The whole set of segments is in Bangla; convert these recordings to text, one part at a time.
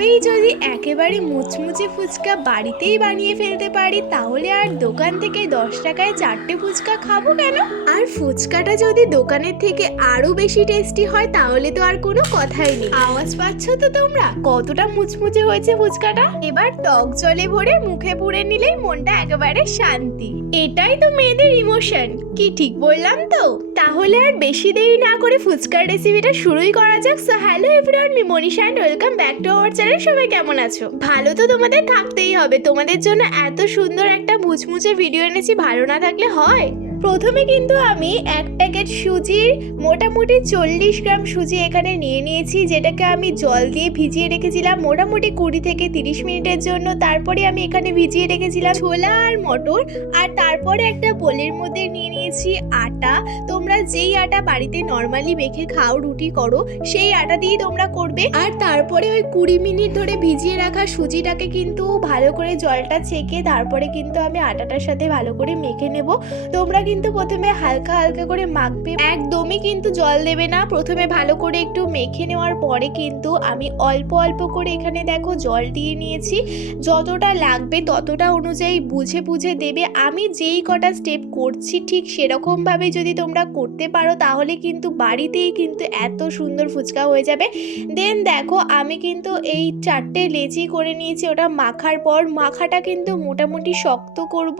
এইভাবেই যদি একেবারে মুচমুচে ফুচকা বাড়িতেই বানিয়ে ফেলতে পারি, তাহলে আর দোকান থেকে দশ টাকায় চারটে ফুচকা খাব কেন? আর ফুচকাটা যদি দোকানের থেকে আরও বেশি টেস্টি হয়, তাহলে তো আর কোনো কথাই নেই। আওয়াজ পাচ্ছ তো তোমরা? কতটা মুচমুচে হয়েছে ফুচকাটা? এবার টক জলে ভরে মুখে পুড়ে নিলেই মনটা একেবারে শান্তি। এটাই তো মেয়েদের ইমোশন কি ঠিক বললাম তো? তাহলে আর বেশি দেরি না করে ফুচকার রেসিপিটা শুরুই করা যাক। So hello everyone me Manisha and welcome back to our channel সবাই কেমন আছো? ভালো তো তোমাদের থাকতেই হবে। তোমাদের জন্য এত সুন্দর একটা মুচমুচে ভিডিও এনেছি, ভালো না থাকলে হয়? প্রথমে কিন্তু আমি এক প্যাকেট সুজির মোটামুটি চল্লিশ গ্রাম সুজি এখানে নিয়ে নিয়েছি, যেটাকে আমি জল দিয়ে ভিজিয়ে রেখেছিলাম মোটামুটি কুড়ি থেকে তিরিশ মিনিটের জন্য। তারপরে আমি এখানে ভিজিয়ে রেখেছিলাম ছোলা আর মটর। আর তারপরে একটা বোলের মধ্যে নিয়ে নিয়েছি আটা। তোমরা যেই আটা বাড়িতে নর্মালি মেখে খাও, রুটি করো, সেই আটা দিয়েই তোমরা করবে। আর তারপরে ওই কুড়ি মিনিট ধরে ভিজিয়ে রাখা সুজিটাকে কিন্তু ভালো করে জলটা ছেঁকে তারপরে কিন্তু আমি আটাটার সাথে ভালো করে মেখে নেব। তোমরা কিন্তু প্রথমে হালকা হালকা করে মাখবে। একদমই কিন্তু জল দেবে না। প্রথমে ভালো করে একটু মেখে নেওয়ার পরে কিন্তু আমি অল্প অল্প করে এখানে দেখো জল দিয়ে নিয়েছি। যতটা লাগবে ততটা অনুযায়ী বুঝে বুঝে দেবে। আমি যেই কটা স্টেপ করছি ঠিক সেরকমভাবে যদি তোমরা করতে পারো তাহলে কিন্তু বাড়িতেই কিন্তু এত সুন্দর ফুচকা হয়ে যাবে। দেন দেখো আমি কিন্তু এই চারটে লেচি করে নিয়েছি। ওটা মাখার পর মাখাটা কিন্তু মোটামুটি শক্ত করব,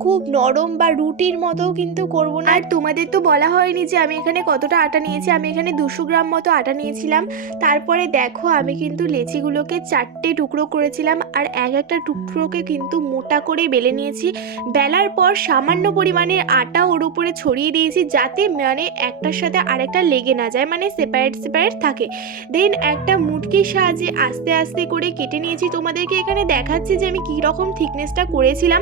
খুব নরম বা রুটির মতো কিন্তু করব না। আর তোমাদের তো বলা হয়নি যে আমি এখানে কতটা আটা নিয়েছি, আমি এখানে দুশো গ্রাম মতো আটা নিয়েছিলাম। তারপরে দেখো, আমি কিন্তু লেচিগুলোকে চারটে টুকরো করেছিলাম আর এক একটা টুকরোকে কিন্তু মোটা করে বেলে নিয়েছি। বেলার পর সামান্য পরিমাণের আটা ওর উপরে ছড়িয়ে দিয়েছি যাতে মানে একটার সাথে আরেকটা লেগে না যায় মানে সেপারেট সেপারেট থাকে। দেন একটা মুটকির সাহায্যে আস্তে আস্তে করে কেটে নিয়েছি। তোমাদেরকে এখানে দেখাচ্ছি যে আমি কী রকম থিকনেসটা করেছিলাম।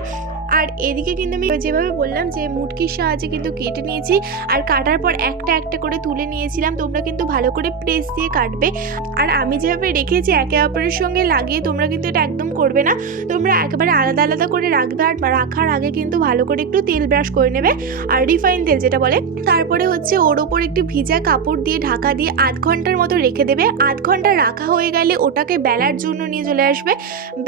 আর এদিকে কিন্তু আমি যেভাবে বললাম যে মুটকির সাহায্যে কিন্তু কেটে নিয়েছি আর কাটার পর একটা একটা করে তুলে নিয়েছিলাম, তোমরা কিন্তু ভালো করে প্রেস দিয়ে কাটবে। আর আমি যেভাবে রেখেছি একে অপরের সঙ্গে লাগিয়ে তোমরা কিন্তু এটা একদম করবে না। তোমরা একেবারে আলাদা আলাদা করে রাখবে আর রাখার আগে কিন্তু ভালো করে একটু তেল ব্রাশ করে নেবে। আর রিফাইন তেল যেটা বলে, তারপরে হচ্ছে ওর ওপর একটু ভিজা কাপড় দিয়ে ঢাকা দিয়ে আধ ঘণ্টার মতো রেখে দেবে। আধ ঘণ্টা রাখা হয়ে গেলে ওটাকে বেলার জন্য নিয়ে চলে আসবে।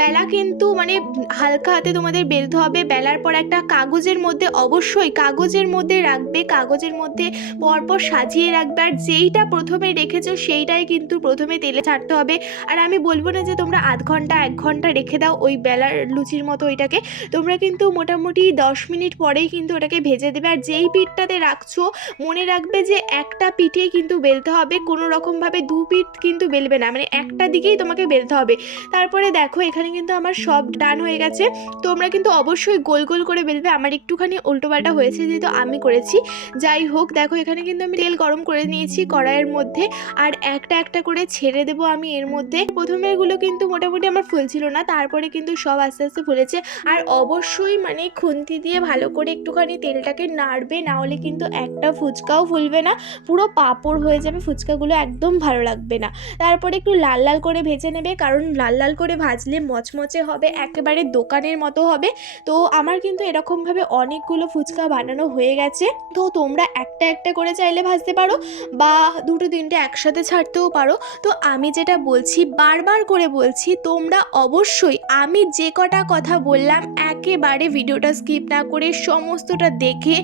বেলা কিন্তু মানে হালকা হাতে তোমাদের বেলতে হবে। বেলার পর একটা কাগজের মধ্যে, অবশ্যই কাগজের মধ্যে রাখবে। কাগজের মধ্যে পরপর সাজিয়ে রাখবে। আর যেইটা প্রথমে রেখেছো সেইটাই কিন্তু প্রথমে তেলে ছাড়তে হবে। আর আমি বলব না যে তোমরা আধ ঘণ্টা, এক ঘণ্টা রেখে দাও ওই বেলার লুচির মতো ওইটাকে। তোমরা কিন্তু মোটামুটি দশ মিনিট পরেই কিন্তু ওটাকে ভেজে দেবে। আর যেই পিঠটাতে রাখছো, মনে রাখবে যে একটা পিঠেই কিন্তু বেলতে হবে। কোনো রকমভাবে দু পিঠ কিন্তু বেলবে না। মানে একটা দিকেই তোমাকে বেলতে হবে। তারপরে দেখো, এখানে কিন্তু আমার সব ডান হয়ে গেছে। তোমরা কিন্তু অবশ্যই গোল গোল করে বেলবে। আমার একটুখানি উল্টোপাল্টা হয়েছে যেহেতু আমি করেছি। যাই হোক, দেখো, এখানে কিন্তু আমি তেল গরম করে নিয়েছি কড়াইয়ের মধ্যে। আর একটা একটা করে ছেড়ে দেবো আমি এর মধ্যে। প্রথমে এগুলো কিন্তু মোটামুটি আমার ফুলছিল না। তারপরে কিন্তু সব আস্তে আস্তে ফুলেছে। আর অবশ্যই মানে খুন্তি দিয়ে ভালো করে একটুখানি তেলটাকে নাড়বে, না হলে কিন্তু একটা ফুচকাও ফুলবে না। পুরো পাঁপড় হয়ে যাবে, ফুচকাগুলো একদম ভালো লাগবে না। তারপরে একটু লাল লাল করে ভেজে নেবে, কারণ লাল লাল করে ভাজলে মচমচে হবে, একেবারে দোকানের মতো হবে। তো আমার কিন্তু এরকমভাবে অনেকগুলো ফুচকা বানানো হয়ে গেছে। তো তোমরা একটা একটা করে চাইলে ভাজতে পারো, বা দুটো তিনটে একসাথে ছাড়তেও পারো। তো আমি যেটা বলছি, বারবার করে বলছি, তোমরা অবশ্যই আমি যে কটা কথা বললাম একেবারে ভিডিওটা স্কিপ না করে সমস্তটা দেখে,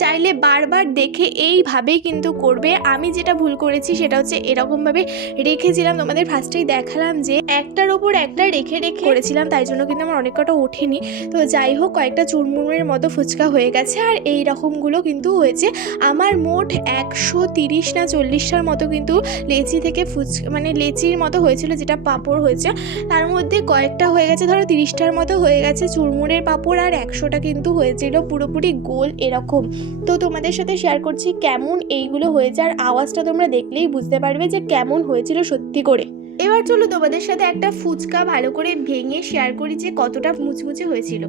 চাইলে বারবার দেখে এইভাবেই কিন্তু করবে। আমি যেটা ভুল করেছি সেটা হচ্ছে এরকমভাবে রেখেছিলাম, তোমাদের ফার্স্টেই দেখালাম যে একটার ওপর একটা রেখে রেখে করেছিলাম, তাই জন্য কিন্তু আমার অনেক কটা ওঠেনি। তো যাই হোক, কয়েকটা চুরমুরের মতো ফুচকা হয়ে গেছে আর এই রকমগুলো কিন্তু হয়েছে। আমার মোট একশো তিরিশ না চল্লিশটার মতো কিন্তু লেচি থেকে ফুচকা মানে লেচির মতো হয়েছিল, যেটা পাঁপড় হয়েছে। তার মধ্যে কয়েকটা হয়ে গেছে, ধরো তিরিশটার মতো হয়ে গেছে চুরমুরের পাঁপড় আর একশোটা কিন্তু হয়েছিল পুরোপুরি গোল এরকম। তো তোমাদের সাথে শেয়ার করছি কেমন এইগুলো হয়েছে আর আওয়াজটা তোমরা দেখলেই বুঝতে পারবে যে কেমন হয়েছিল সত্যি করে। এবার চলো তোমাদের সাথে একটা ফুচকা ভালো করে ভেঙে শেয়ার করি যে কতটা মুচমুচে হয়েছিল।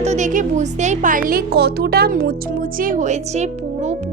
তো দেখে বুঝতেই পারলে কতটা মুচমুচে হয়েছে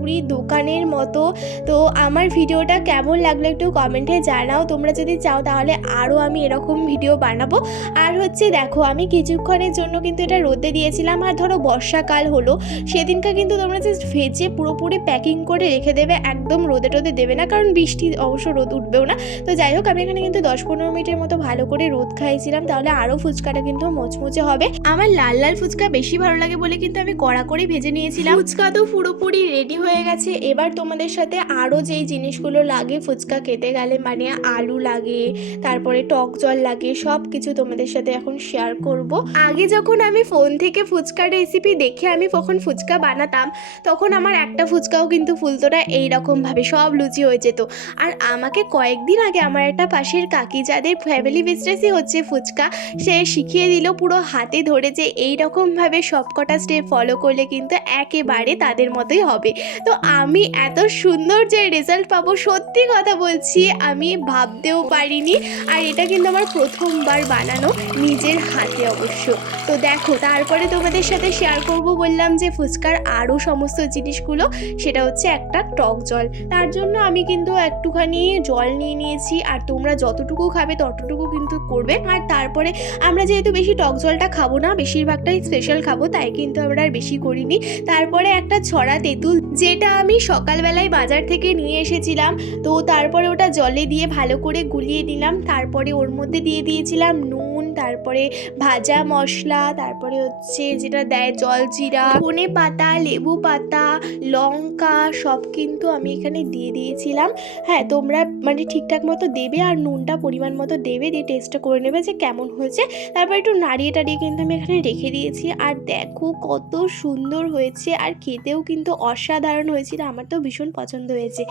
পুরো দোকানের মতো। তো আমার ভিডিওটা কেমন লাগল একটু কমেন্টে জানাও। তোমরা যদি চাও তাহলে আরও আমি এরকম ভিডিও বানাবো। আর হচ্ছে দেখো, আমি কিছুক্ষণের জন্য কিন্তু এটা রোদে দিয়েছিলাম। আর ধরো বর্ষাকাল হলো, সেদিনকে কিন্তু তোমরা জাস্ট ভেজে পুরোপুরি প্যাকিং করে রেখে দেবে। একদম রোদে টোদে দেবে না, কারণ বৃষ্টি অবশ্য রোদ উঠবেও না। তো যাই হোক, আমি এখানে কিন্তু দশ পনেরো মিনিটের মতো ভালো করে রোদ খাইছিলাম তাহলে আরও ফুচকাটা কিন্তু মোচমুচে হবে। আমার লাল লাল ফুচকা বেশি ভালো লাগে বলে কিন্তু আমি কড়া করে ভেজে নিয়েছিলাম। ফুচকা তো পুরোপুরি রেডি হয়ে গেছে। এবার তোমাদের সাথে আরও যেই জিনিসগুলো লাগে, ফুচকা খেতে গেলে মানে আলু লাগে, তারপরে টক জল লাগে সব কিছু তোমাদের সাথে এখন শেয়ার করব। আগে যখন আমি ফোন থেকে ফুচকার রেসিপি দেখে আমি কখন ফুচকা বানাতাম, তখন আমার একটা ফুচকাও কিন্তু ফুলতোটা এইরকমভাবে সব লুচি হয়ে যেত। আর আমাকে কয়েকদিন আগে আমার একটা পাশের কাকি যাদের ফ্যামিলি বিজনেসই হচ্ছে ফুচকা, সে শিখিয়ে দিল পুরো হাতে ধরে যে এইরকমভাবে সবকটা স্টেপ ফলো করলে কিন্তু একেবারে তাদের মতোই হবে। তো আমি এত সুন্দর যে রেজাল্ট পাবো, সত্যি কথা বলছি, আমি ভাবতেও পারিনি। আর এটা কিন্তু আমার প্রথমবার বানানো, নিজের হাতে অবশ্য। তো দেখো, তারপরে তোমাদের সাথে শেয়ার করব বললাম যে ফুচকার আরও সমস্ত জিনিসগুলো, সেটা হচ্ছে একটা টক জল। তার জন্য আমি কিন্তু একটুখানি জল নিয়ে নিয়েছি, আর তোমরা যতটুকু খাবে ততটুকু কিন্তু করবে। আর তারপরে আমরা যেহেতু বেশি টক জলটা খাব না, বেশিরভাগটাই স্পেশাল খাব, তাই কিন্তু আমরা আর বেশি করিনি। তারপরে একটা ছড়া তেঁতুল যেটা আমি সকালবেলায় বাজার থেকে নিয়ে এসেছিলাম। তো তারপরে ওটা জলে দিয়ে ভালো করে গুলিয়ে দিলাম তারপরে ওর মধ্যে দিয়ে দিয়েছিলাম নুন তারপরে ভাজা মশলা, তারপরে হচ্ছে যেটা দেয় জলজিরা, ধনে পাতা, লেবু পাতা, লঙ্কা সব কিন্তু আমি এখানে দিয়ে দিয়েছিলাম। হ্যাঁ তোমরা মানে ঠিকঠাক মতো দেবে আর নুনটা পরিমাণ মতো দেবে, দিয়ে টেস্টটা করে নেবে যে কেমন হয়েছে। তারপর একটু নাড়িয়ে টাড়িয়ে কিন্তু আমি এখানে রেখে দিয়েছি। আর দেখো কত সুন্দর হয়েছে আর খেতেও কিন্তু অসাধারণ হয়েছিল আমার তো ভীষণ পছন্দ হয়েছে।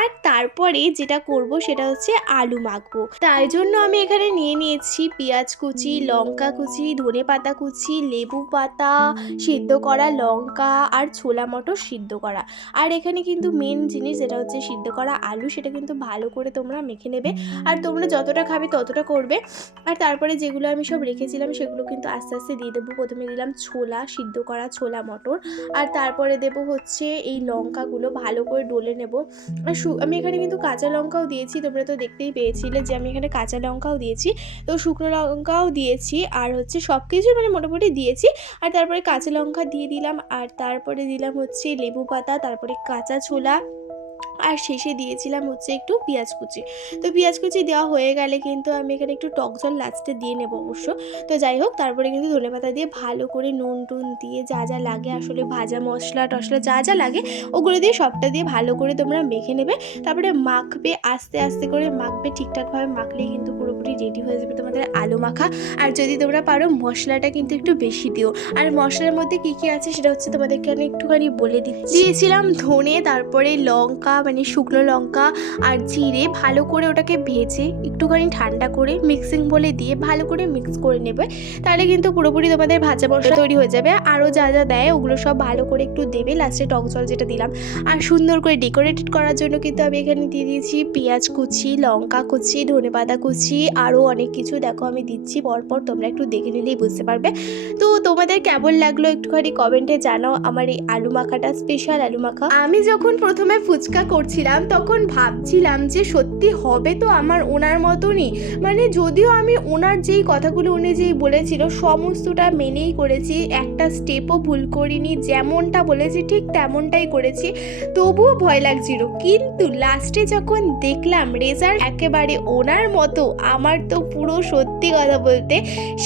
আর তারপরে যেটা করব সেটা হচ্ছে আলু মাখবো। তাই জন্য আমি এখানে নিয়ে নিয়েছি পেঁয়াজ কুচি, লঙ্কা কুচি, ধনে পাতা কুচি, লেবু পাতা, সিদ্ধ করা লঙ্কা আর ছোলা মটর সিদ্ধ করা। আর এখানে কিন্তু মেন জিনিস যেটা হচ্ছে সিদ্ধ করা আলু, সেটা কিন্তু ভালো করে তোমরা মেখে নেবে। আর তোমরা যতটা খাবে ততটা করবে। আর তারপরে যেগুলো আমি সব রেখেছিলাম, সেগুলো কিন্তু আস্তে আস্তে দিয়ে দেবো। প্রথমে দিলাম ছোলা, সিদ্ধ করা ছোলা মটর। আর তারপরে দেবো হচ্ছে এই লঙ্কাগুলো ভালো করে ডলে নেব। আর আমি এখানে কিন্তু কাঁচা লঙ্কাও দিয়েছি, তোমরা তো দেখতেই পেয়েছিলে যে আমি এখানে কাঁচা লঙ্কাও দিয়েছি। তো শুকনো লঙ্কাও দিয়েছি আর হচ্ছে সব কিছু মানে মোটামুটি দিয়েছি। আর তারপরে কাঁচা লঙ্কা দিয়ে দিলাম, আর তারপরে দিলাম হচ্ছে লেবু পাতা, তারপরে কাঁচা ছোলা। আর শেষে দিয়েছিলাম হচ্ছে একটু পেঁয়াজ কুচি। তো পেঁয়াজ কুচি দেওয়া হয়ে গেলে কিন্তু আমি এখানে একটু টক জল লাস্টে দিয়ে নেব অবশ্য। তো যাই হোক, তারপরে কিন্তু ধনে পাতা দিয়ে ভালো করে নুন টুন দিয়ে যা যা লাগে, আসলে ভাজা মশলা টশলা যা যা লাগে, ওগুলো দিয়ে সবটা দিয়ে ভালো করে তোমরা মেখে নেবে। তারপরে মাখবে, আস্তে আস্তে করে মাখবে, ঠিকঠাকভাবে মাখলেই কিন্তু পুরোপুরি রেডি হয়ে যাবে তোমাদের আলু মাখা। আর যদি তোমরা পারো মশলাটা কিন্তু একটু বেশি দিও। আর মশলার মধ্যে কী কী আছে সেটা হচ্ছে তোমাদেরকে আমি একটুখানি বলে দিচ্ছি দিয়েছিলাম ধনে, তারপরে লঙ্কা মানে শুকনো লঙ্কা আর জিরে ভালো করে ওটাকে ভেজে একটুখানি ঠান্ডা করে মিক্সিং বলে দিয়ে ভালো করে মিক্স করে নেবে। তাহলে কিন্তু পুরোপুরি তোমাদের ভাজা মশলা তৈরি হয়ে যাবে। আরও যা যা দেয় ওগুলো সব ভালো করে একটু দেবে। লাস্টে টক জল যেটা দিলাম। আর সুন্দর করে ডেকোরেটেড করার জন্য কিন্তু আমি এখানে দিয়ে দিয়েছি পেঁয়াজ কুচি, লঙ্কা কুচি ধনে পাতা কুচি, আরও অনেক কিছু দেখো আমি দিচ্ছি। পরপর তোমরা একটু দেখে নিলেই বুঝতে পারবে। তো তোমাদের কেমন লাগল একটুখানি কমেন্টে জানাও। আমার এই আলু মাখাটা স্পেশাল আলু মাখা। আমি যখন প্রথমে ফুচকা করছিলাম, তখন ভাবছিলাম যে সত্যি হবে তো আমার ওনার মতনই। মানে যদিও আমি ওনার যেই কথাগুলো উনি যেই বলেছিল, সমস্তটা মেনেই করেছি, একটা স্টেপও ভুল করিনি, যেমনটা বলেছি ঠিক তেমনটাই করেছি, তবুও ভয় লাগছিল। কিন্তু লাস্টে যখন দেখলাম রেজাল্ট একেবারে ওনার মতো, আমার তো পুরো সত্যি কথা বলতে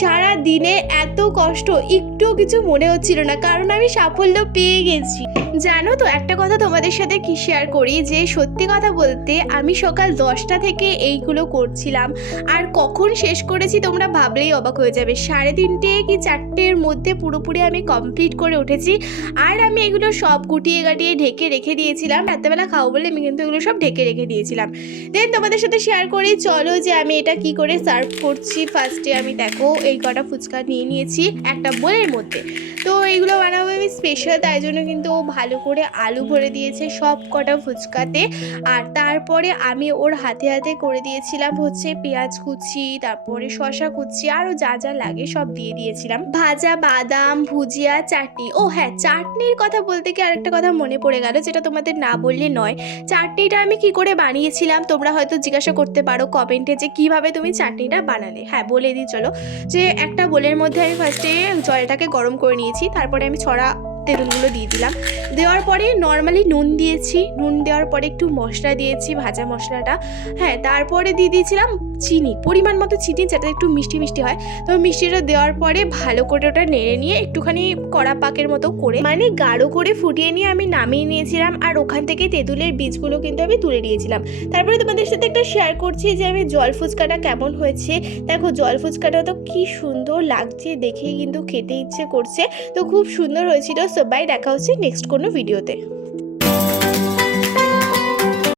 সারা দিনে এত কষ্ট, একটুও কিছু মনে হচ্ছিল না, কারণ আমি সাফল্য পেয়ে গেছি। জানো তো, একটা কথা তোমাদের সাথে কি শেয়ার করি? যে সত্যি কথা বলতে আমি সকাল দশটা থেকে এইগুলো করছিলাম। আর কখন শেষ করেছি তোমরা ভাবলেই অবাক হয়ে যাবে। সাড়ে তিনটে কি চারটের মধ্যে পুরোপুরি আমি কমপ্লিট করে উঠেছি। আর আমি এগুলো সব গুটিয়ে গাটিয়ে ঢেকে রেখে দিয়েছিলাম। রাত্রেবেলা খাব বলে আমি কিন্তু এগুলো সব ঢেকে রেখে দিয়েছিলাম। দেন তোমাদের সাথে শেয়ার করি, চলো যে আমি এটা কি করে সার্ভ করছি। ফার্স্টে আমি দেখো, এই কটা ফুচকা নিয়ে নিয়েছি একটা বোলের মধ্যে। তো এইগুলো বানাবো আমি স্পেশাল তাই জন্য কিন্তু ভালো করে আলু ভরে দিয়েছে। সব কটা ফুচকাতে। আর তারপরে আমি ওর হাতে হাতে করে দিয়েছিলাম হচ্ছে পেঁয়াজ কুচি, তারপরে শশা কুচি আরও যা যা লাগে সব দিয়ে দিয়েছিলাম। ভাজা বাদাম, ভুজিয়া, চাটনি। ও হ্যাঁ চাটনির কথা বলতে গিয়ে আরেকটা কথা মনে পড়ে গেল, যেটা তোমাদের না বললে নয়। চাটনিটা আমি কি করে বানিয়েছিলাম তোমরা হয়তো জিজ্ঞাসা করতে পারো কমেন্টে যে কীভাবে তুমি চাটনিটা বানালে। হ্যাঁ বলে দিই, চলো। যে একটা বোলের মধ্যে আমি ফার্স্টে জলটাকে গরম করে নিয়েছি, তারপরে আমি ছড়া তেঁতুলগুলো দিয়ে দিলাম। দেওয়ার পরে নর্মালি নুন দিয়েছি। নুন দেওয়ার পরে একটু মশলা দিয়েছি, ভাজা মশলাটা। হ্যাঁ তারপরে দিয়ে দিয়েছিলাম চিনি। পরিমাণ মতো চিনি যাতে একটু মিষ্টি মিষ্টি হয়। তো মিষ্টিটা দেওয়ার পরে ভালো করে ওটা নেড়ে নিয়ে একটুখানি কড়া পাকের মতো করে মানে গাঢ় করে ফুটিয়ে নিয়ে আমি নামিয়ে নিয়েছিলাম। আর ওখান থেকে তেঁতুলের বীজগুলো কিন্তু আমি তুলে নিয়েছিলাম। তারপরে তোমাদের সাথে একটা শেয়ার করছি যে আমি জল ফুচকাটা কেমন হয়েছে। দেখো, জল ফুচকাটা তো কি সুন্দর লাগছে, দেখেই কিন্তু খেতে ইচ্ছে করছে। তো খুব সুন্দর হয়েছিল। সবাই দেখা হচ্ছে নেক্সট কোনো ভিডিওতে